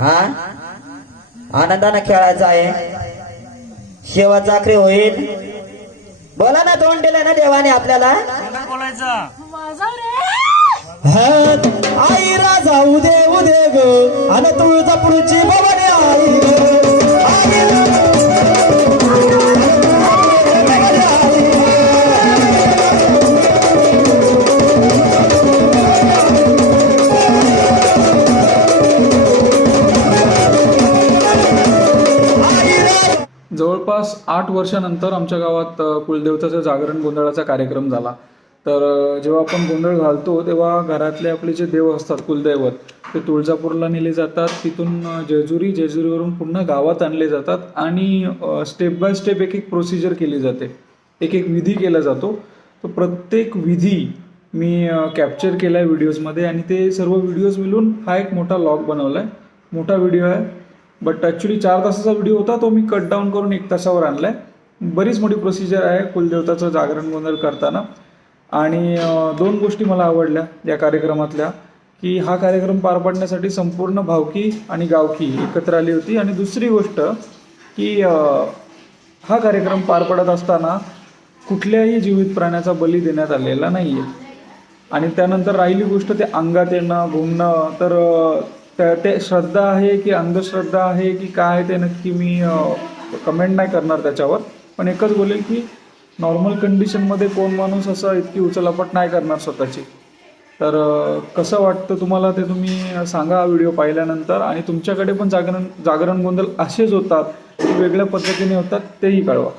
हा आनंदाने खेळायचा आहे. शेवटचा आखरी होईल. बोला ना, तोंड दिलं ना देवाने आपल्याला. बोलायचं आई राजा उदे उदे ग आणि तुळजापूरची भवानी आई जवळपास 8 वर्षानंतर आमच्या गावात कुलदेवताचा जागरण गोंधळाचा कार्यक्रम झाला. तर जेव्हा आपण गोंधळ घालतो तेव्हा घरातले आपले जे देव असतात कुलदैवत ते तुळजापूरला नेले जातात. तिथून जेजुरीवरून पुन्हा गावात आणले जातात आणि स्टेप बाय स्टेप एक एक प्रोसिजर केली जाते, एक एक विधी केला जातो. तो प्रत्येक विधी मी कॅप्चर केला आहे व्हिडिओजमध्ये आणि ते सर्व व्हिडिओज मिळून हा एक मोठा लॉग बनवला आहे. मोठा व्हिडिओ आहे, बट ॲक्च्युली 4 तासाचा व्हिडिओ होता, तो मी कट डाऊन करून 1 तासावर आणला आहे. बरीच मोठी प्रोसिजर आहे कुलदेवताचं जागरण गोंधळ करताना. आणि 2 गोष्टी मला आवडल्या या कार्यक्रमातल्या, की हा कार्यक्रम पार पाडण्यासाठी संपूर्ण भावकी आणि गावकी एकत्र आली होती. आणि दुसरी गोष्ट की हा कार्यक्रम पार पडत असताना कुठल्याही जीवित प्राण्याचा बली देण्यात आलेला नाही आहे. आणि त्यानंतर राहिली गोष्ट ते अंगात येणं घुमणं, तर ते श्रद्धा आहे की अंधश्रद्धा आहे की काय ते नक्की मी कमेंट नाही करणार त्याच्यावर. पण एकच बोलेल की नॉर्मल कंडिशनमध्ये कोण माणूस असं इतकी उचलापट नाही करणार स्वतःची. तर कसं वाटतं तुम्हाला ते तुम्ही सांगा व्हिडिओ पाहिल्यानंतर. आणि तुमच्याकडे पण जागरण गोंधळ असेच होतात की वेगळ्या पद्धतीने होतात तेही कळवा.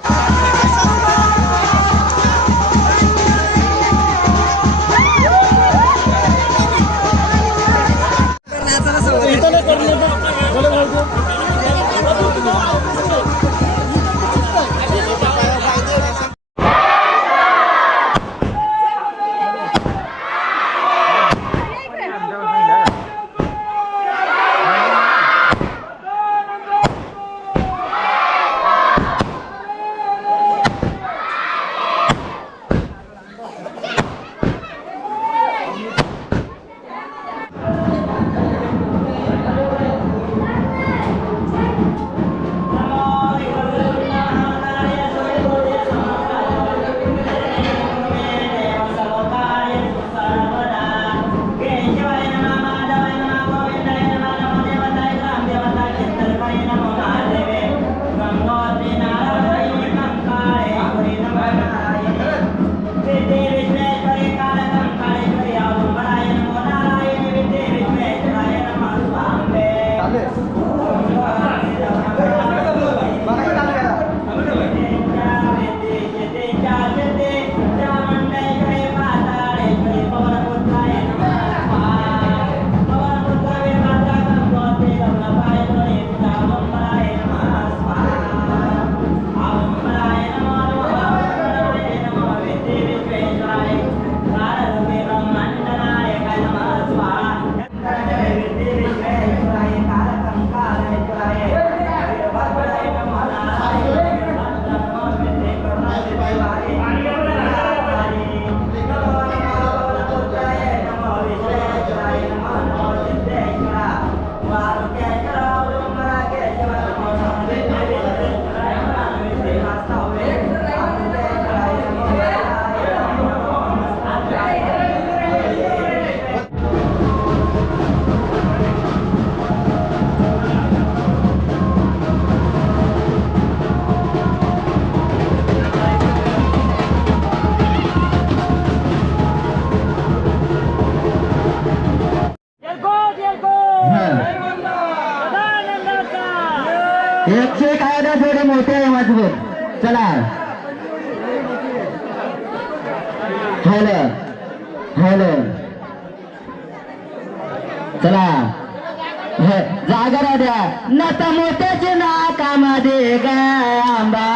एकशे कायदा थोडे मोठे आहे मजबूत. चला हॅलो हॅलो चला जागरा द्या. नता मोठ्याचे नाकामध्ये गांबा,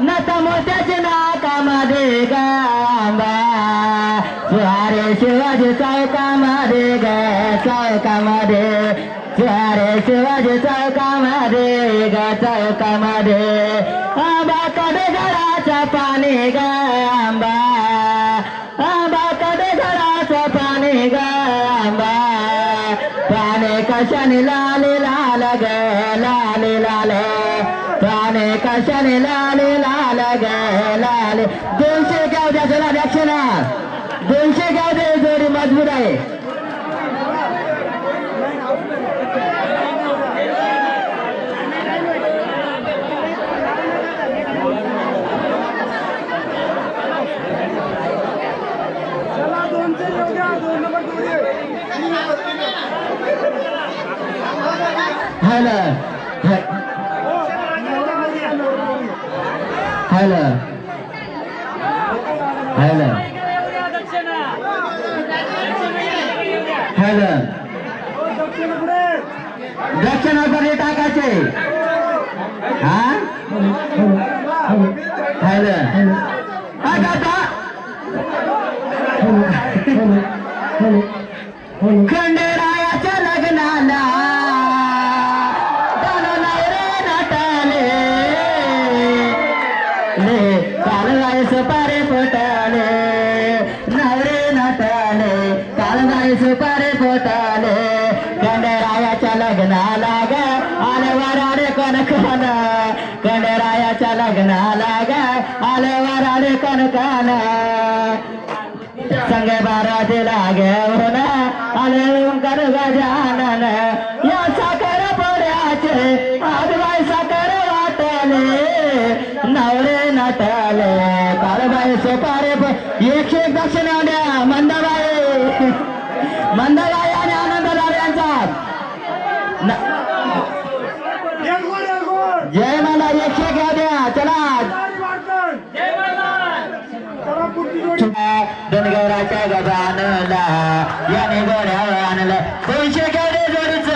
नता मोठ्याचे नाकामध्ये गांबा. सुहारे शिवाजी चौकामध्ये ग चौकामध्ये, सुहारे शिवाजी चौकामध्ये ग चौकामध्ये. आंबा कडे घराचा पाणी ग आंबा, आंबा कडे घराचा पाणी ग आंबा. पाणी कशाने लाले लाल ग लाले लाल पाने कशाने लाले लाल ग लाले 200 गाव द्या चला दक्षिणा 200 गाव दे जोडी मजबूत आहे हॅलो हॅलो हॅलो हॅलो दक्षिणाकडे टाकायचे हा हॅलो खंडेरायाच्या लग्नाला कालगायस पारे पोटाले नवरे नाटाले कालगायस पारे पोटाले खंडेरायाच्या लग्नाला ग आले वराडे कोण कोण खंडेरायाच्या लग्नाला ग आले वराडे कोण कोण संगे बाराती लागे होना आले ओंकार गजानन या साखर पोळ्याचे आजबाई साखर वाटले नवरे नाटले काळबाई सोपारे 101 दक्षिणा द्या मंदाबाई मंदाबाई आणि आनंदलाल यांचा जय मला 101 घ्या द्या चला धनगराच्या गजानला याने गोड्या आणलं 200 घ्या दे जोडीच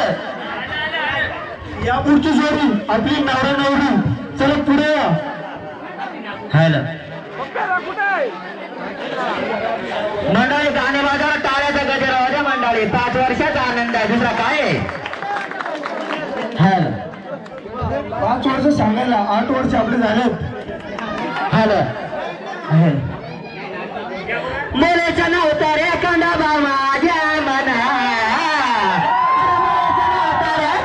या पुढची जोडी आपली नवरा नवरी चला पुढे हॅलो मंडळी गाणे बाजार टाळ्याचा गजर होते मंडळी 5 वर्षाचा आनंद आहे दुसरा काय हॅलो 5 वर्ष सांगायला 8 वर्ष आपले झालेत हॅलो मुलीचं नव्हतं रे खंडोबा माझ्या मना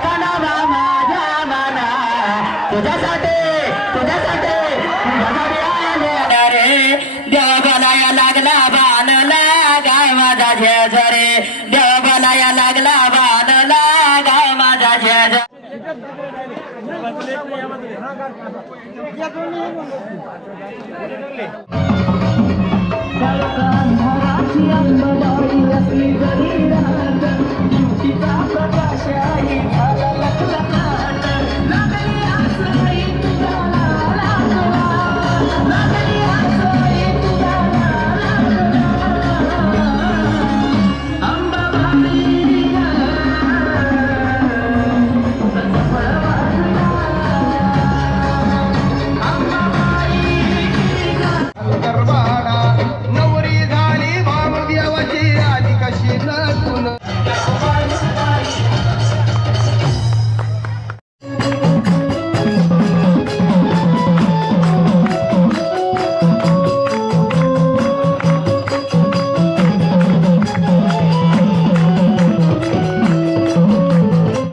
खंडोबा माझ्या मना तुझ्यासाठी रे देव बोलाया लागला बाणला गाय माझा झेज रे देव बोलाया लागला बाणला गाय माझा झेज नवरी झाली भावदेवाची आधी कशी नटून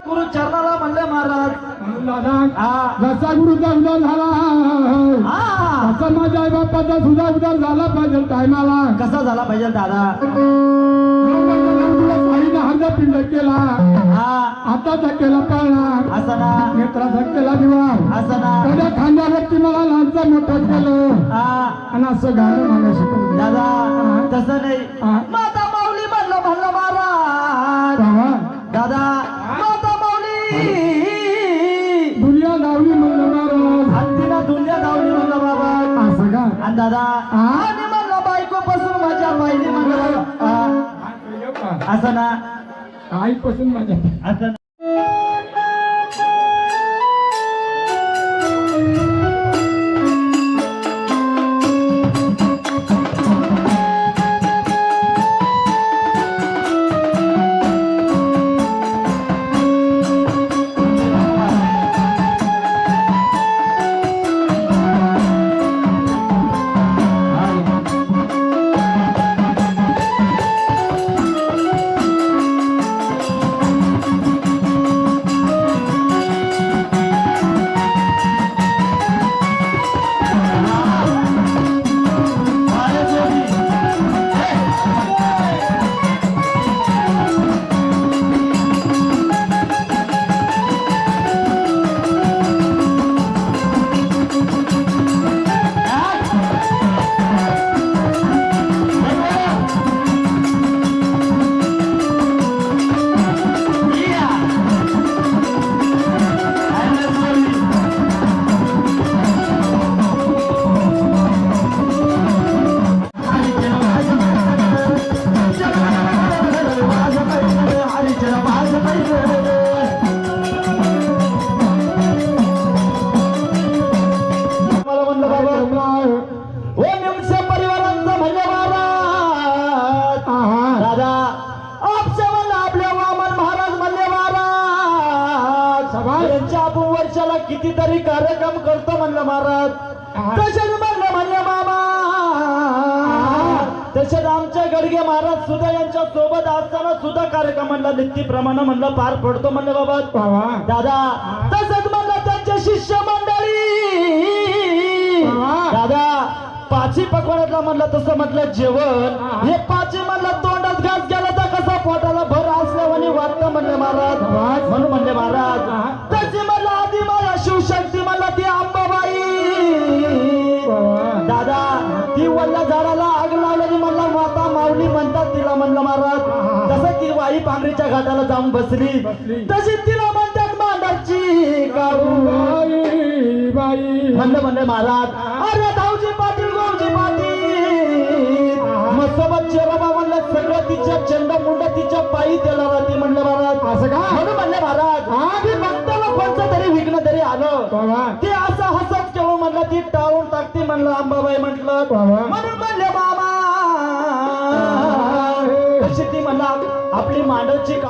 गुरु चरणाला म्हणले महाराज जसा गुरुचा उद्धार झाला तसा माझ्या आई बापाचा सुद्धा उद्धार झाला पाहिजे टायमाला कसा झाला पाहिजे दादा साईने हरदा पिंड केला हाताचा केला पाळणा असं ना नेत्राचा केला दिवा असं ना त्याच्या खांद्यावरती मला लहानचा मोठं केलं आणि असं गाणं मला शिकवलं दादा तसं नाही माता माऊली म्हणलं महाराज दादा माता माऊली दुनिया लावली म्हणलं महाराज हत्तीला दुनिया धावली म्हणलं बाबा असं का आणि दादा आणि म्हणलं बायको पासून माझ्या बाईने म्हणलं असं ना आईपासून माझ्या असं ना. त्यांच्या आपण वर्षाला कितीतरी कार्यक्रम करतो म्हणलं महाराज. तसेच म्हणलं मामा तसेच आमच्या गडगे महाराज सुद्धा यांच्या सोबत असताना सुद्धा कार्यक्रम म्हणलं नित्यप्रमाणे म्हणलं पार पडतो म्हणलं बाबा दादा. तसंच म्हणलं त्यांच्या शिष्य मंडळी दादा पाची पकवानातला म्हणलं तसं म्हटलं जेवण हे पाची म्हणलं तोंडात घास गेला तर कसा पोटाला भर असल्यावानी वाटतं म्हणले महाराज. म्हणून म्हणले महाराज तशी म्हणलं आधी मला शिवशक्ती म्हणलं ती अंबाबाई दादा ती वल्ल्या झाडाला आग लावलेली म्हणलं माता माऊली म्हणतात तिला म्हणलं महाराज. जसं की वाई पांढरीच्या घाटाला जाऊन बसली तशी तिला म्हणतात मांडरची काळूबाई म्हणलं महाराज. अरे धावजी पाटील गोवजी पाटील मग सोबत चेरोबा म्हणलं सगळं तिच्या चंड मुंड तिच्या पायी त्याला राहते म्हणलं महाराज. असं का म्हणून म्हणले महाराज ती भक्ताला कोणतं तरी विघ्न तरी आलं ते असं हसत केव्हा म्हणलं ती टाळून टाकते म्हणलं अंबाबाई म्हटलं. म्हणून म्हणले बाबा कशी ती म्हणलं आपली मांडवची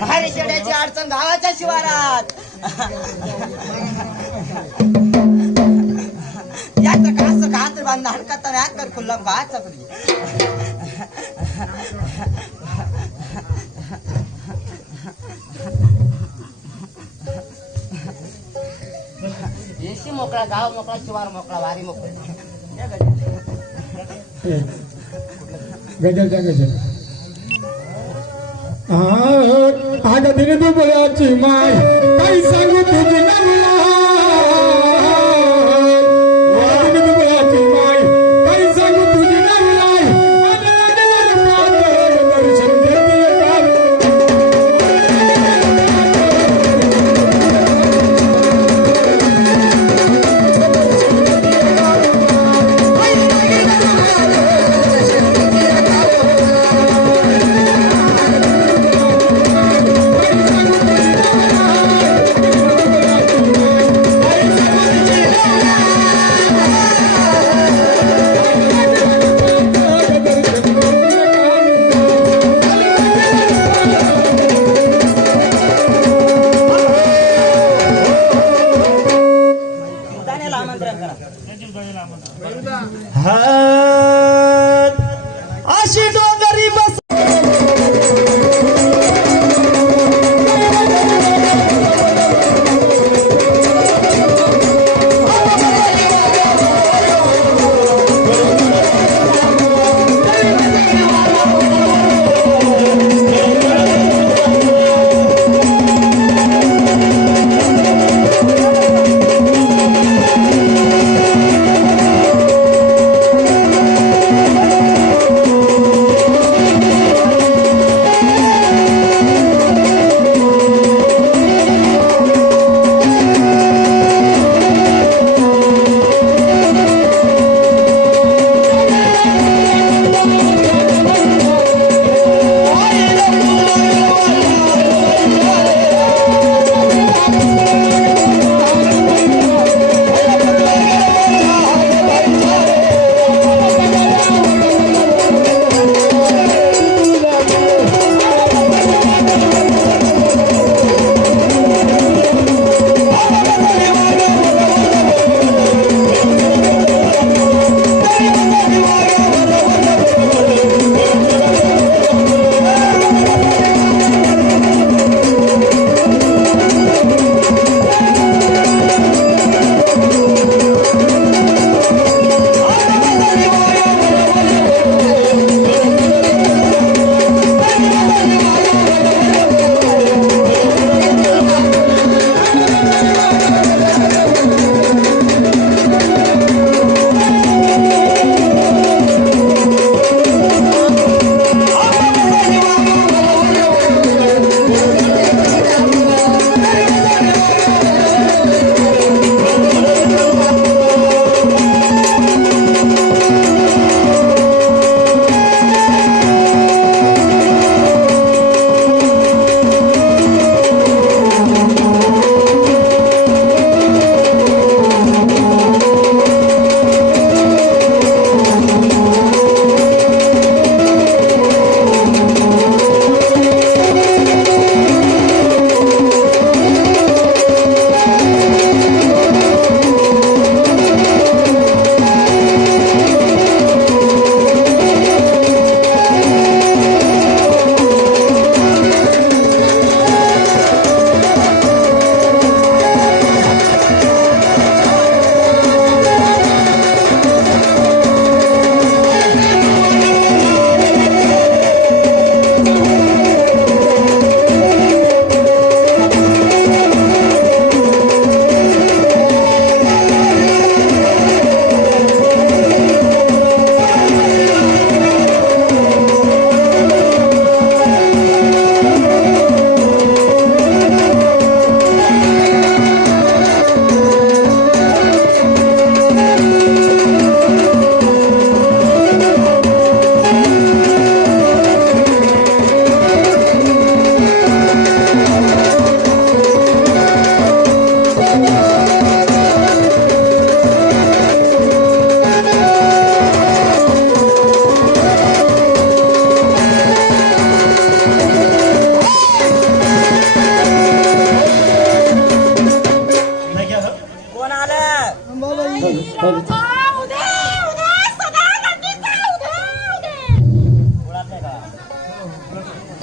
मारी शेड्याची अडचण गावाच्या शिवारात यात्र कास कात्र बांध हडकत यात्र खुल्ला बाचा देशी मोकळा गाव मोकळा शिवार मोकळा वारी मोकळा गजलच्या गजल आग दिन दुबळ्याची माय काही सांगू तुझी दुबळ्याची माय काही सांगू तुझी दर्शन देते अशी डोंगरी बस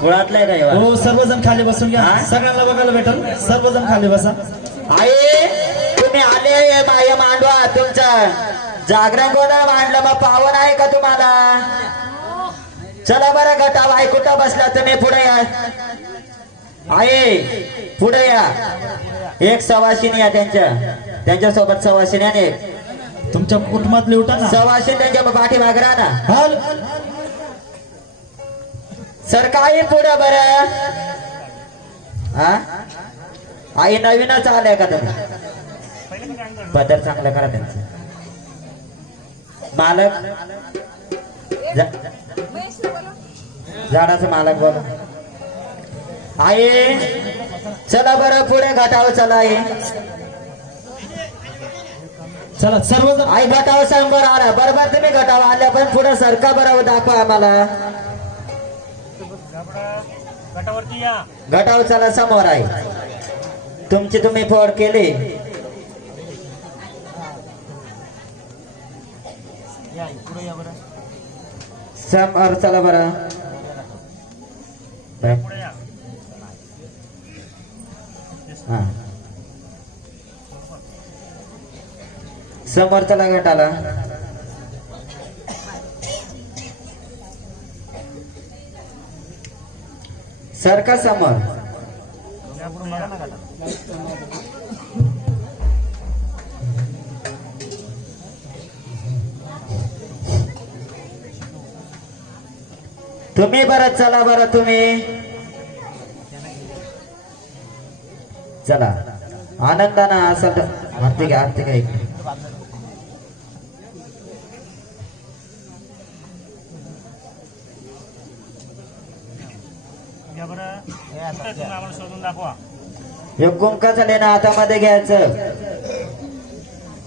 घोळातलाय काय बा? हो सर्वजण खाली बसून घ्या सगळ्यांना बघायला भेटल सर्वजण खाली बसा आई तुम्ही आले माया मांडवा तुमचं जागरण कोणा मांडलं मग पावन आहे का तुम्हाला चला बरं गटाव आई कुठं बसला तुम्ही पुढे या आई पुढे या एक सवाशिनी या त्यांच्या सोबत सवाशिनी आणि तुमच्या कुटुंबातले उठा ना सवाशिनी त्यांच्या पाठीमागे राहा ना हल सरकारी पुढे बरं हा आई नवीनच आलंय का तुम्ही पदर चांगलं करा त्यांचं मालक झाडाचं मालक बोला आई चला बरं पुढे घाटावर चला आई चला सर्वजण आई घाटावर समोर आला बरोबर तुम्ही घाटावर आल्या पण पुढे सरका बरोबर दाखवा आम्हाला घाटावर चला समोर आहे तुमची तुम्ही फोड केली समोर चला बरं. हा समोर चला गटाला. सरका समोर. तुम्ही बरं चला बरं तुम्ही चला आनंदानं असं आरती घ्या इकडे. हे कुंकाचं लेणं हातामध्ये घ्यायचं.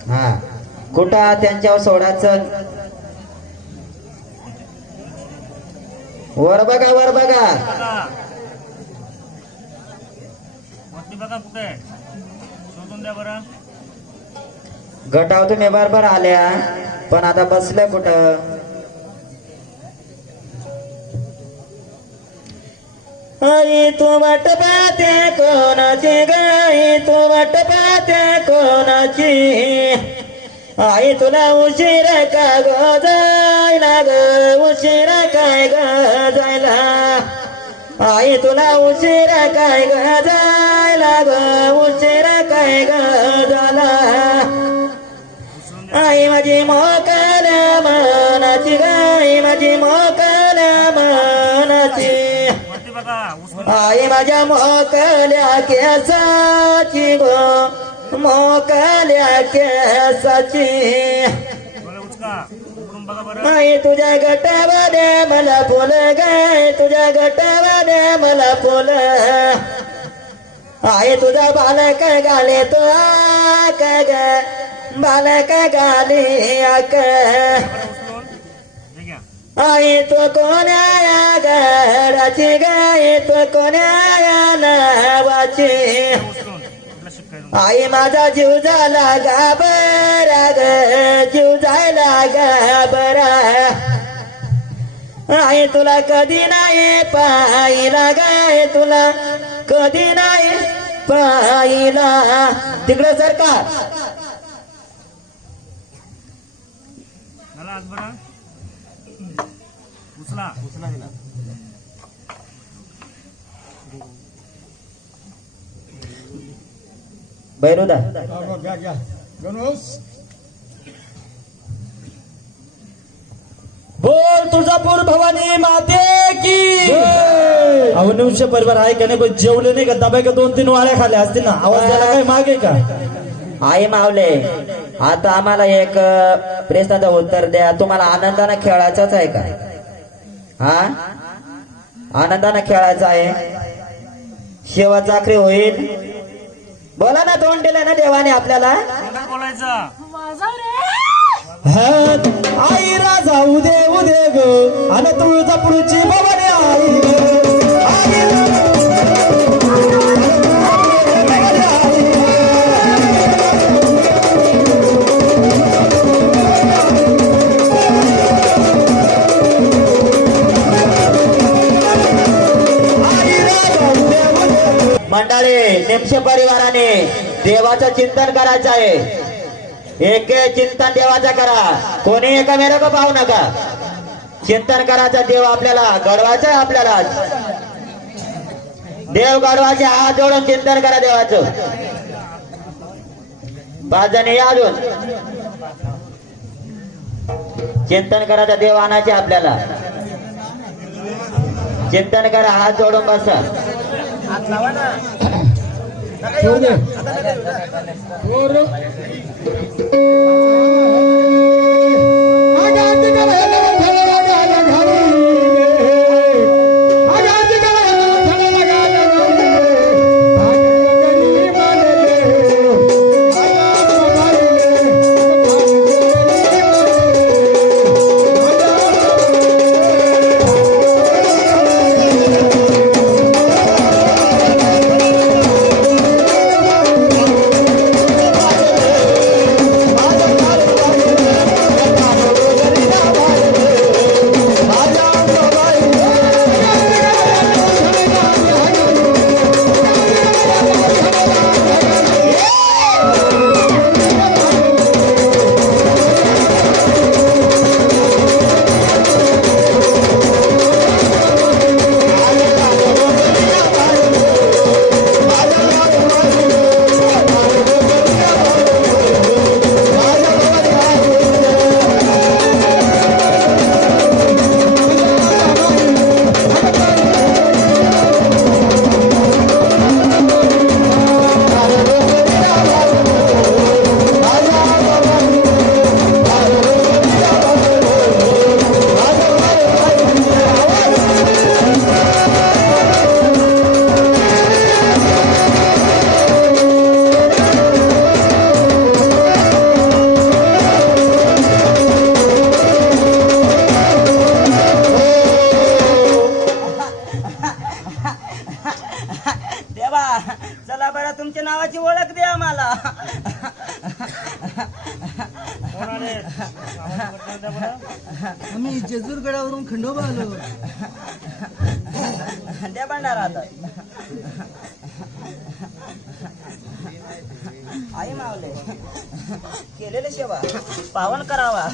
हा कुठं त्यांच्यावर सोडायचं. वर बघा वर बघा. गटाव तुम्ही बरोबर आल्या पण आता बसल्या कुठं. आई तू वाट पाहते कोणाची गाई तू वाट पाहते कोणाची. आई तुला उशीर का ग जायला ग उशीर काय ग जायला. आई तुला उशीर काय ग जायला ग उशीर काय ग झाला. आई माझी मोकल मनाची गाई माझी मोकल मनाची. आई माझ्या मोकल्या केसाची गो मोकल्या केसाची. आई तुझ्या गटामध्ये मला फुल गाय तुझ्या गावाने मला फुल आहे तुझा बालक गाले तो आक ग बालक गाले आक आहे तो कोण्या गडाची गाय तो कोण्या नावाची आई माझा जीव झाला गाबरा ग जीव झाला गाबरा आई तुला कधी नाही पाहिला गाय तुला कधी नाही पाहिला तिकडे सरकार बैरुदा बोल तुळजापूर भवानी माते की अवनिवंश परिवार आहे का नाही कोण जेवले नाही का दबाय का 2-3 वाळ्या खाल्या असतील ना आवाज द्यायला काय मागे का आई मावले आता आम्हाला एक प्रश्नाचं उत्तर द्या तुम्हाला आनंदाने खेळायचाच आहे का हा आनंदाने खेळायचा आहे शेवा चाकरी होईल बोला ना तोंड दिलं ना देवाने आपल्याला आई राजा उदे उदे ग आणि तुळजापूरची भवानी आई मंडळी निमश परिवाराने देवाचं चिंतन करायचं आहे एक चिंतन देवाचा करा कोणी एकामेका को पाहू नका चिंतन करायचं देव आपल्याला घडवायचं आहे आपल्याला देव घडवायचे हात जोडून चिंतन करा देवाचं 5 जण या अजून चिंतन करायचं देव आणायचे आपल्याला चिंतन करा हात जोडून बसा आम्ही जेजूरगडावरून खंडोबा आलो. द्या भंडारा आता. आई मावले केलेले सेवा पावन करावा.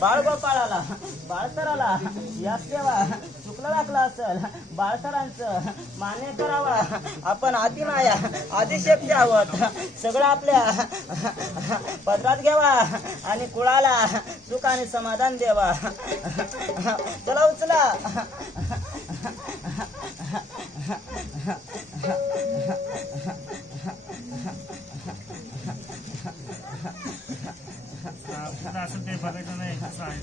बाळगोपाळाला बाळसराला याच सेवा चुकलं लागलं असेल बाळसरांचं मान्य करावा. आपण आदिमाया आदिशक्ती आहोत. सगळं आपल्या पदरात घ्यावा आणि कुळाला सुख आणि समाधान द्यावा. चला उचला. असं ते बघायचं नाही कसं आहे.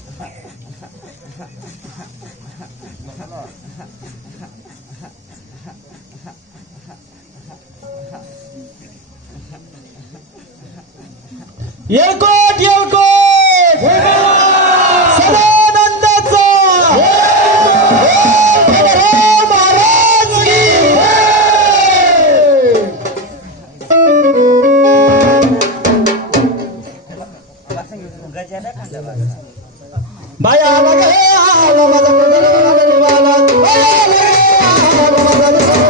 येळकोट येळकोट सदानंदाचा महाराज की गजाला खंडोबा. बाया आला गे आला माझा कुंडलवाला. बाया आला गे आला माझा कुंडलवाला.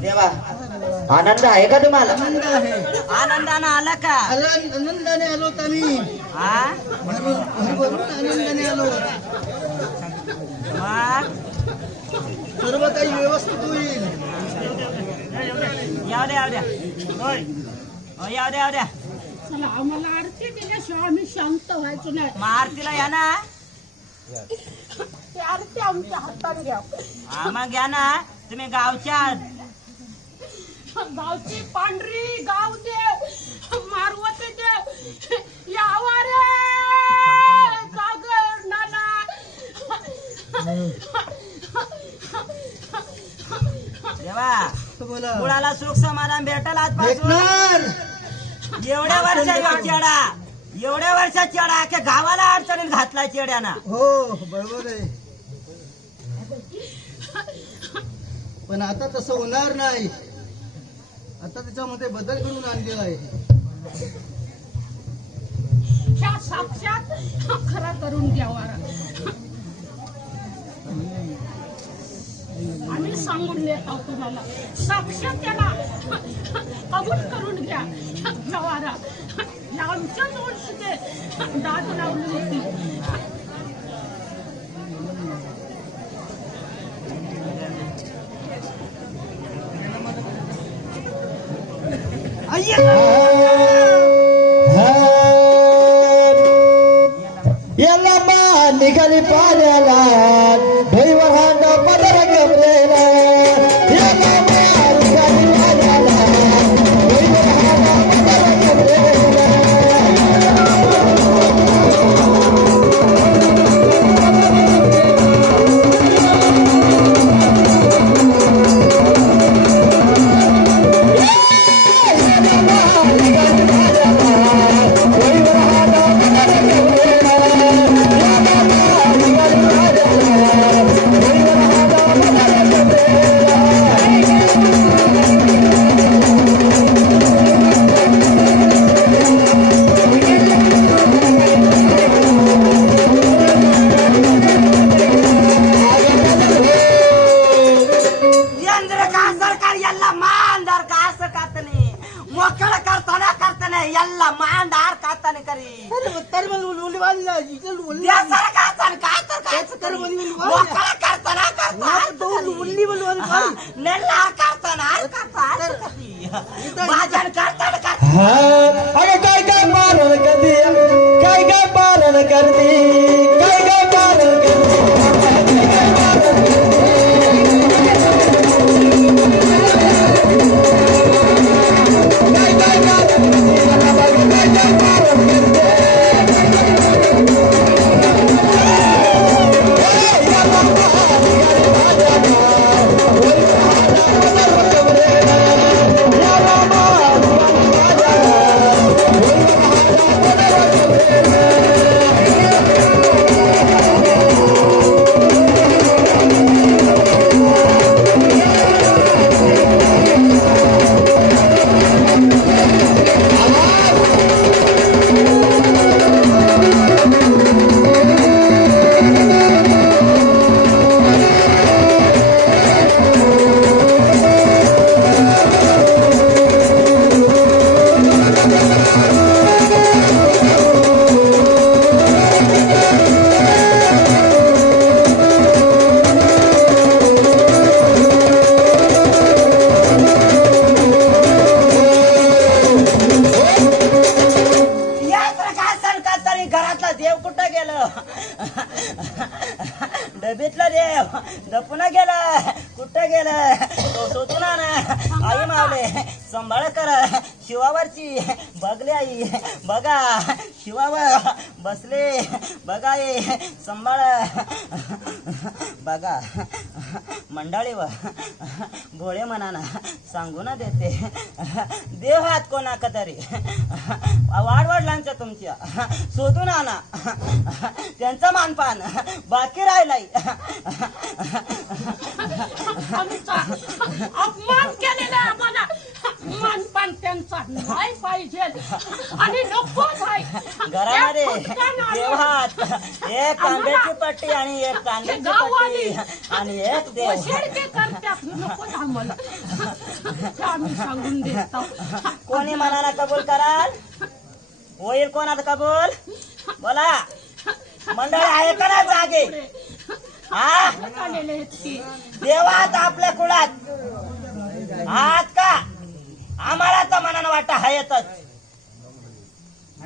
देवा आनंद आहे का तुम्हाला? आनंदानं आला का? आनंदाने आलो आम्ही. हा आनंदाने आलो. मग सर्व काही व्यवस्थित होईल. याव द्या याव द्या. चला आम्हाला आरती दिल्याशिवाय आम्ही शांत व्हायचो नाही. मग आरतीला या ना. ती आरती आमच्या हातात घ्या. हा मग घ्या ना. तुम्ही गावच्या गावची पांढरी गाव देव मारवते देव यावा रे जागर नाना. देवा मुळाला सुख समाधान भेटल आजपासून. एवढ्या वर्षात चेडा अख्या गावाला अडचणीत घातला चेड्याना. हो बरोबर आहे. पण आता तसं होणार नाही. आता त्याच्यामध्ये बदल करून आणलेला आहे. साक्षात खरा करून द्यावा. आम्ही सांगून देत आहोत तुम्हाला, साक्षात त्याला कबूल करून घ्या. जवारा आमच्या ओळखीचे दाद लावली होती. यल्ला निघाली पाण्याला भैवर हांड पदर गमलेला. यल्ला निघाली पाण्याला भैवर हांड पदर गमलेला. यंत्र का सरकार यल्ला मानदार का असं करतने मोकळ करताना यल्ला मानदार करताना करी तरी उली वाजला या सरकार काय तर काय तर मोकळ करताना नेल्ला करताना बाजार करताना अगं काय काय मारण करते, काय काय मारण करते, काय काय मारण करते. डबीतला देव दपून गेला कुठं गेलं तो शोधून आणा. आई मावले सांभाळ कर शिवावरची बघले आई बघा शिवावर बसले बघा आई सांभाळ बघा मंडळीवर भोळे मनाना सांगून देते देव हात कोणाक तरी वाडवडिलांच्या तुमच्या शोधून आणा त्यांचा मानपान बाकी राहिलाय. अपमान केलेला आम्हाला मानपान त्यांचा नाही पाहिजे आणि नकोच आहे. घरामध्ये देवात एक कांद्याची पट्टी आणि एक कांद्याची पट्टी आणि एक देव शेडके करतात नकोच आम्हाला. आम्ही सांगून देतो कोणी मनाला कबूल कराल होईल कोणाला कबूल बोला मंडळ आहे का ना जागे. हा देवात आपल्या कुळात आहात का आम्हाला तर मनानं वाटतं हायतच.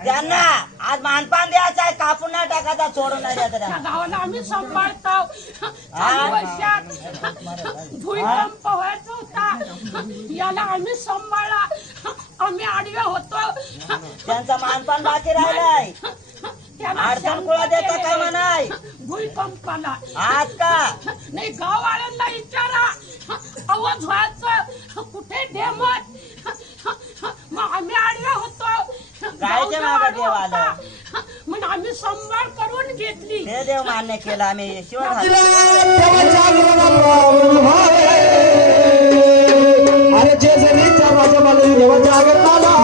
त्यांना आज मानपान द्यायचं आहे कापून नाही टाकायचा सोडून नाही द्यायचा. गावाला आम्ही सांभाळतो. वर्षात भूकंप व्हायचा होता याला आम्ही सांभाळा. आम्ही आडवे होतो त्यांचा मानपान बाकी राहिलाय. अडचण कुळा देता काय म्हणाय भूकंपाला आज का नाही गाववाल्यांना विचारा आवाज व्हायचं कुठे डेमत मग आम्ही आडवे होतो. गायच्या मागे देव आलं मग आम्ही सांभाळ करून घेतली. हे देव मान्य केलं आम्ही शिवाय अरे जे जरी माझ्या बाजूने देवाच्या आगरणाला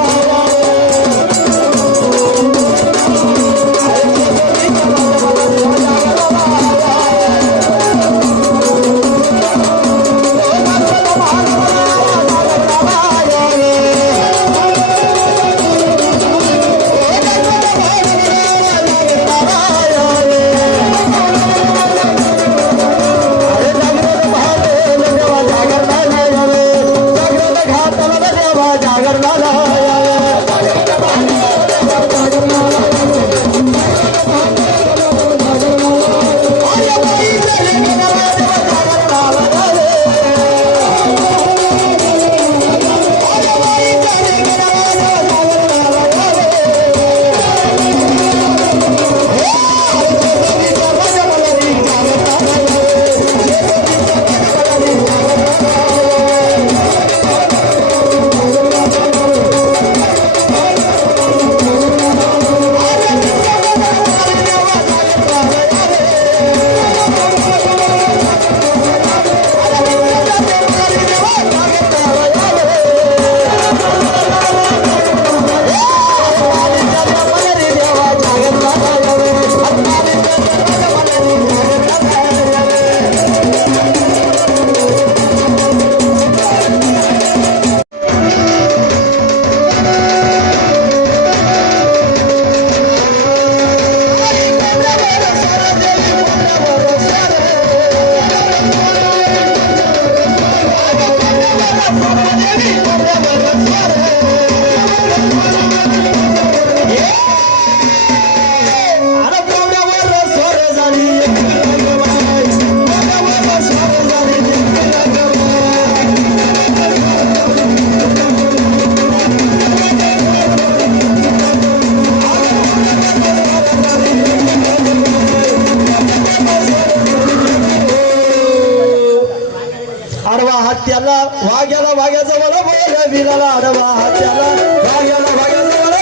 विना लाडवा त्याला भाग्याला भाग्याजवळ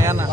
या ना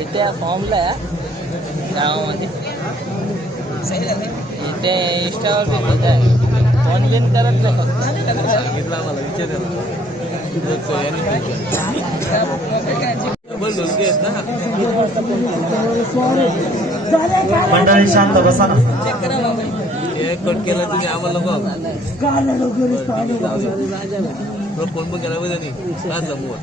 इथे फॉर्मला गावामध्ये इथे इंस्टावर फोन बिन करत नाही फक्त सांगितलं आम्हाला मंडळी शांत बसा ना. कट केला तुम्ही आम्हाला फोन पण केला पाहिजे का समोर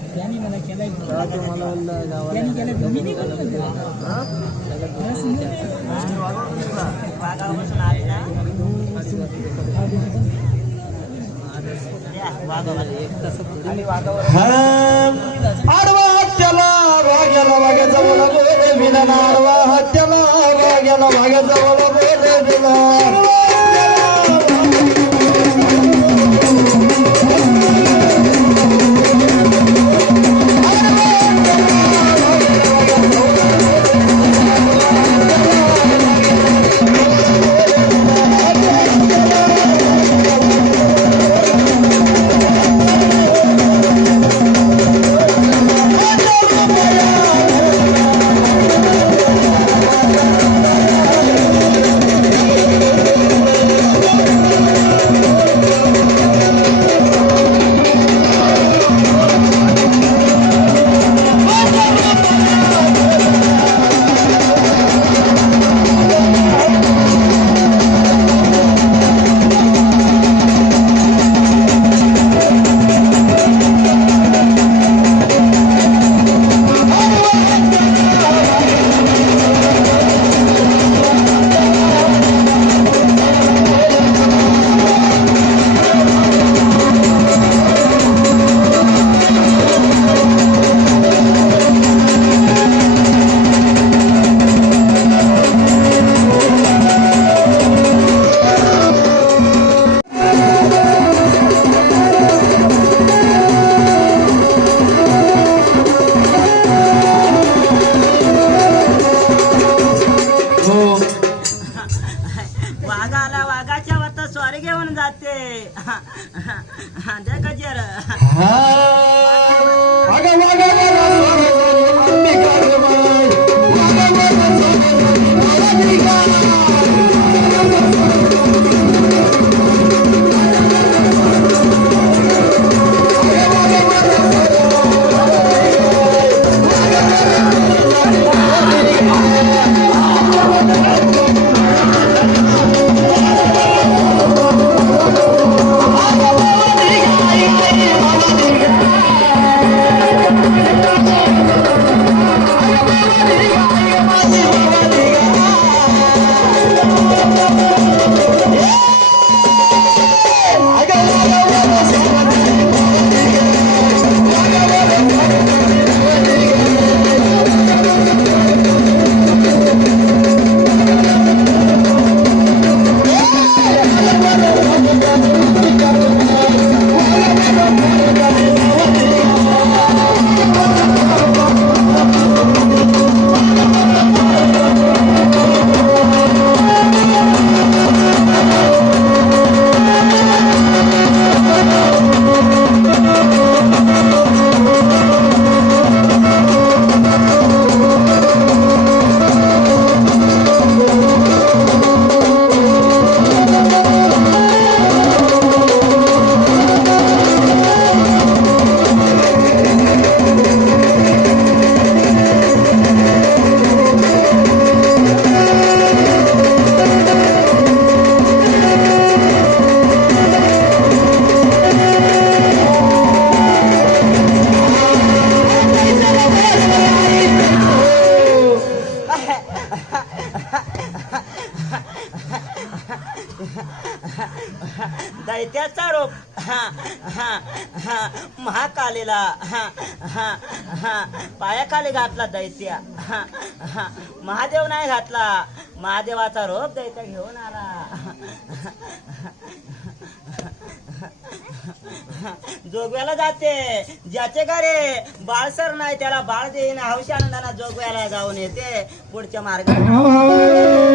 आडवा हत्याला भाग्याला भाग्याचा बोला बोले विना आडवा हत्याला भाग्याला भाग्याचा बोला बोले विना जाते दे गजर दैत्याचा रोप महाकालीला पायाखाली घातला दैत्या महादेव नाही घातला महादेवाचा रोप दैत्या घेऊन आला जोगव्याला जाते ज्याचे घरे बाळसर नाही त्याला बाळ देईन हौशी आनंदाना जोगव्याला जाऊन येते पुढच्या मार्गाने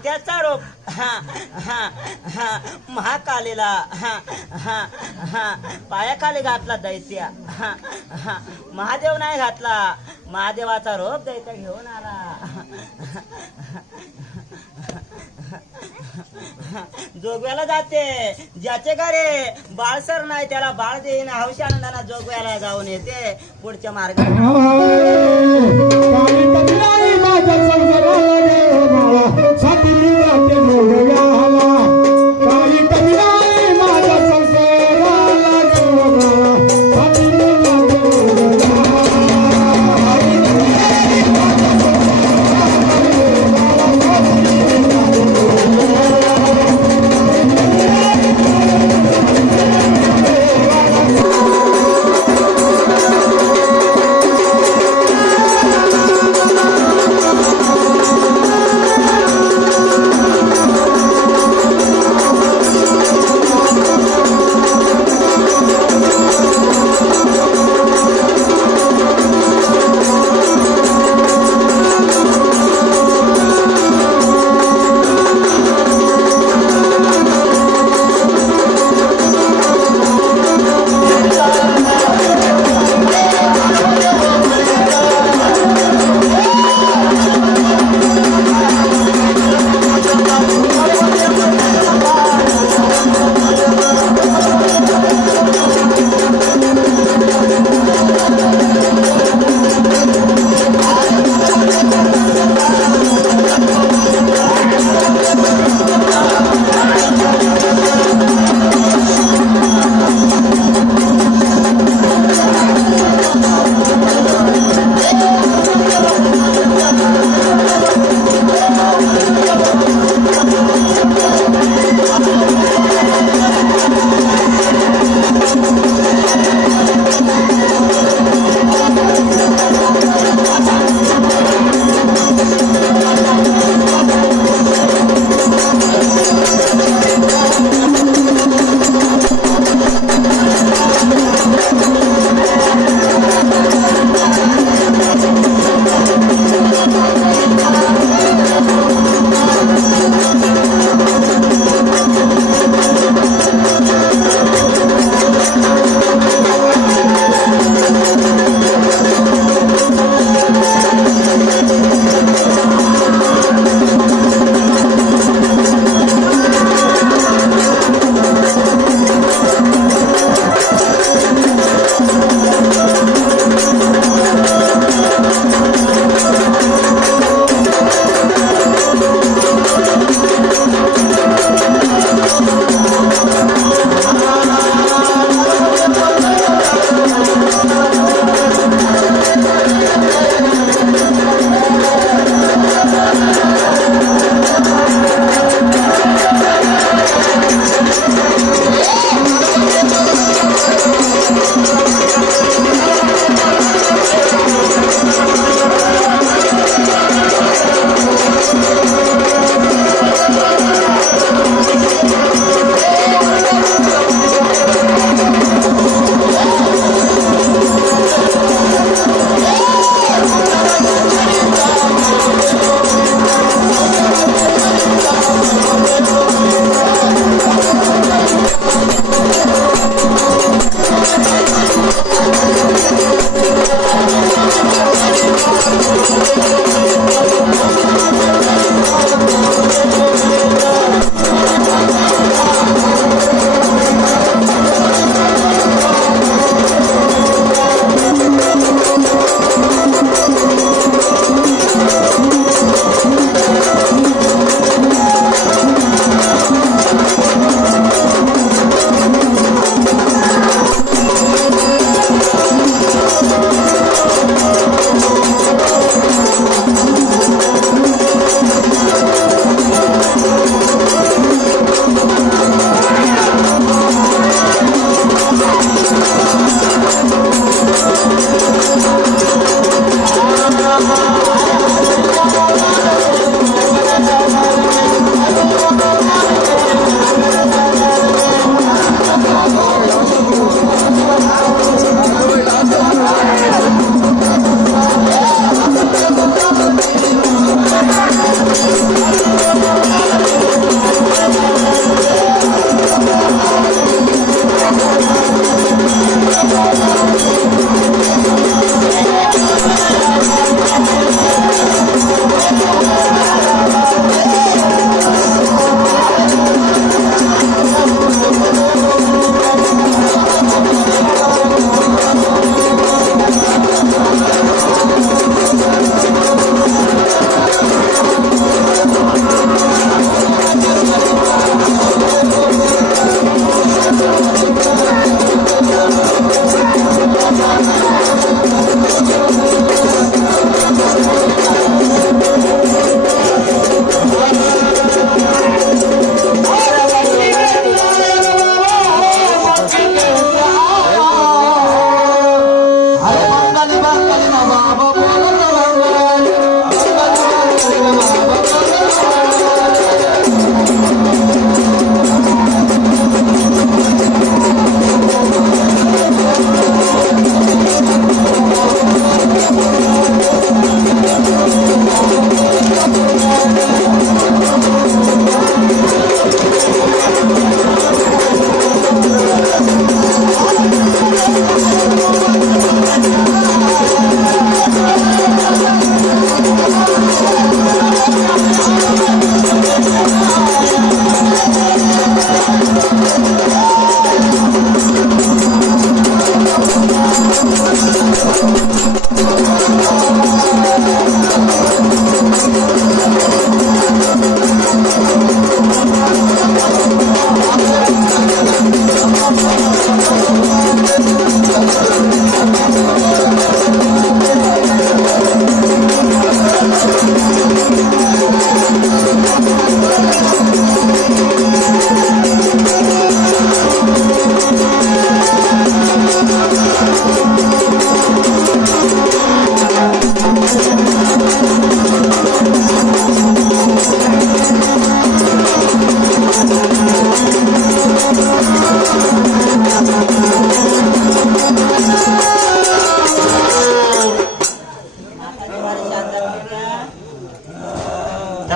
दैत्याचा रूप महाकालीला पायाखाली घातला दैत्या महादेव नाही घातला महादेवाचा रूप दैत्य घेऊन आला जोगव्याला जाते ज्याचे घरे बाळसर नाही त्याला बाळ देईन हौशी आनंदाना जोगव्याला जाऊन येते पुढच्या मार्गाने काही कमी नाही माझ्या संसाराला गे बाळा साठी मी जाते जोगव्याला काही कमी नाही माझ्या संसाराला गे बाळा साठी मी जाते जोगव्याला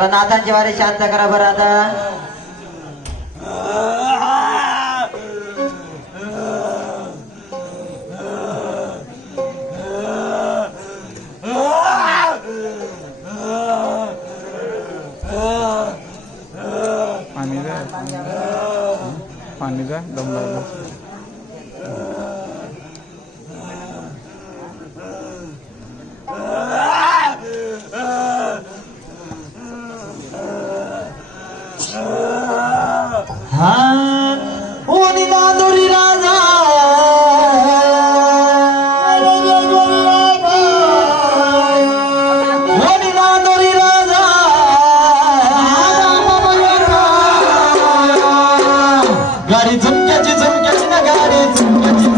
जरा नाथांची वारी शांत करा बरं आता. पाणी द्या दम लागला. ओनी नांदोरी राजा ओनी नांदोरी राजा गाडी झुमक्याची झुमक्याची ना गाडी झुमक्याची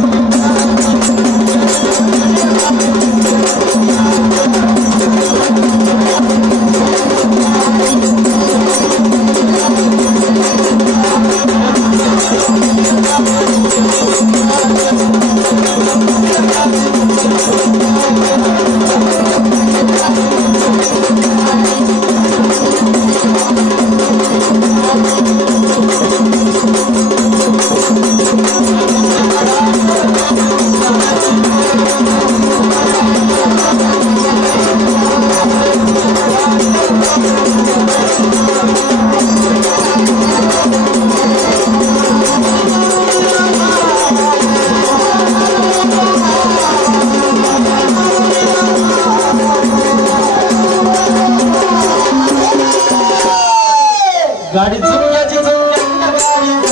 गाडी झुमक्याची झुमक्याची ना गाडी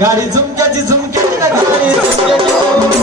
गाडी झुमक्याची झुमक्याची ना गाडी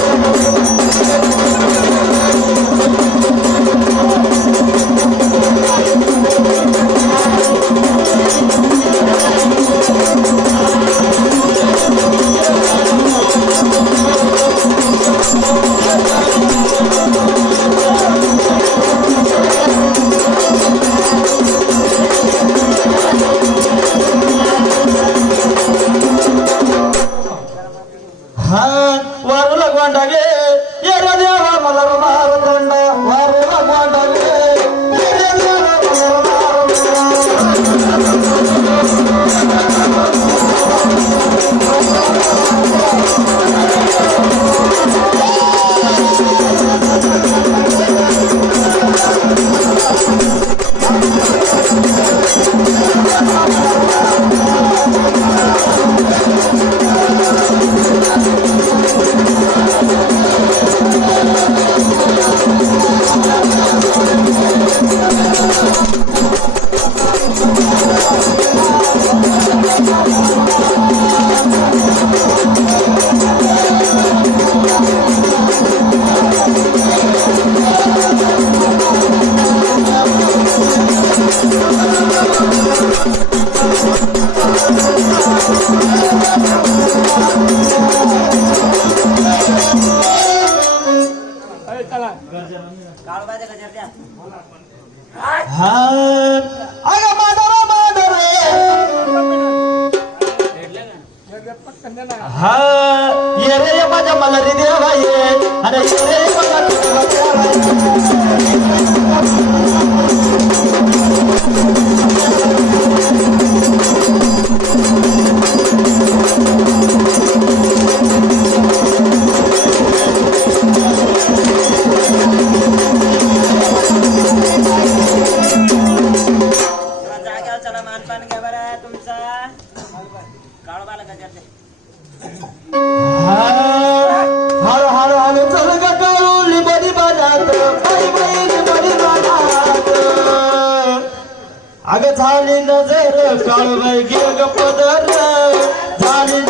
वारू लगवान टाके ये रे देवा मला मार दंड वारू लगवान टाके ये रे देवा ये रे माझ्या मला रे देवा ये अरे ये रे मला बरं तुमचा काळोबाला का करते हळू हळू हळू चल ग काळू लिंबडी बाजात बाई बाई लिंबडी बाजात अग झाली नजर काळूबाई घे ग पदर झाली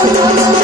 Thank you.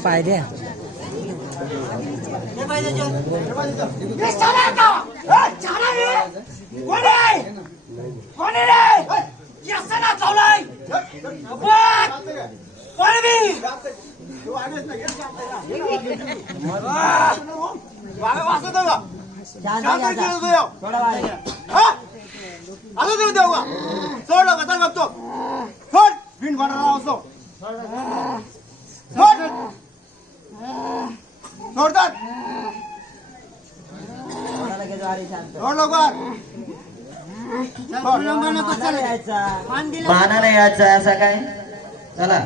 पाय द्या मानाने यायचं असं काय चला